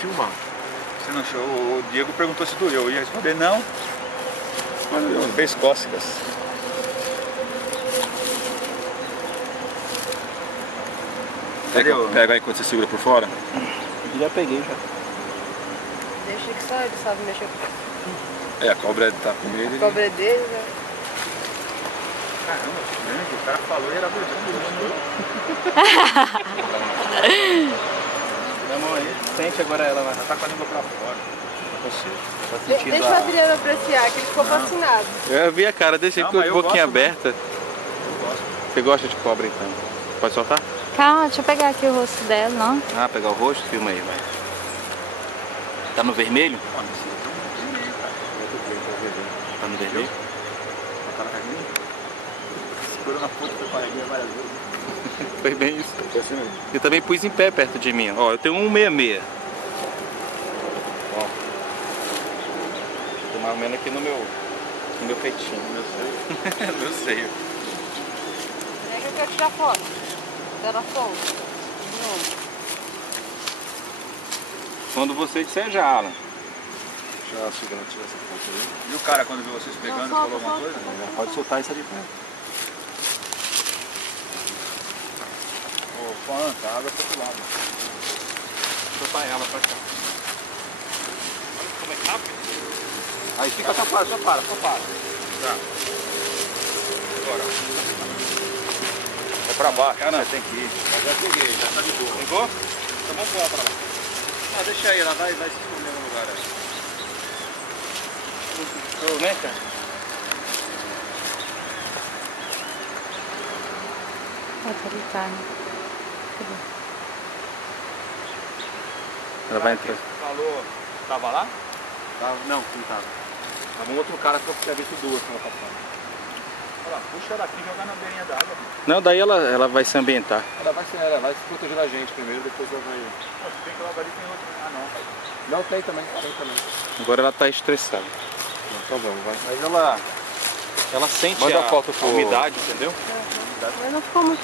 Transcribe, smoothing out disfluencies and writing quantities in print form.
filmar. Você não achou? O Diego perguntou se doeu. Eu ia responder não. Mas não fez cócegas. Pega aí quando você segura por fora. Já peguei já. Deixa que só ele sabe mexer com A cobra tá com ele. a cobra dele, né? Caramba, que grande. O cara falou e era verdade. Dá a mão aí. Sente agora ela, vai. Ela tá com a língua pra fora. Você. Tá sentindo Deixa o Adriano apreciar, que ele ficou fascinado. Eu vi a cara desse Não, com a mas eu boquinha gosto, aberta. Eu gosto. Você gosta de cobra então? Pode soltar? Calma, deixa eu pegar aqui o rosto dela, não? Ah, pegar o rosto? Filma aí, vai. Tá no vermelho? Ó, não sei. Tá no vermelho? Tá na caguinha? Segurou na ponta da barriguinha várias vezes. Foi bem isso. Foi assim mesmo. Eu também pus em pé perto de mim. Ó, eu tenho 166. Ó. Tô mais ou menos aqui no meu peitinho. Meu seio. Meu seio. Pega que eu quero tirar foto. Dela solta. Não. Quando você disser já, Alan. Já segurando, tirar essa foto aí. E o cara quando viu vocês pegando, Não, falou solta, alguma coisa? solta. Pode soltar isso ali perto. Ô, Fã, tá água pro outro lado. Soltar ela pra cá. Olha como é rápido. Aí fica, só para. Tá. Agora. É pra baixo, Caramba. você tem que ir. Mas já peguei, já tá de boa. Pegou? Então vamos pular pra lá. Ah, deixa aí, ela vai se esconder no lugar aí. Vem cá. Pode tá, né? Ela vai entrar. Falou, tava lá? Não, não tava. Tava um outro cara que eu tinha visto duas que ela passando. Olha lá, puxa ela aqui e joga na beirinha d'água. Não, daí ela vai se ambientar. Ela vai se proteger da gente primeiro, depois ela vai... Se bem que logo ali tem outro... Ah, não. Não, tem também. Agora ela tá estressada. Então vamos, vai. Mas ela sente Manda a a foto pro- umidade, entendeu? Mas não ficou muito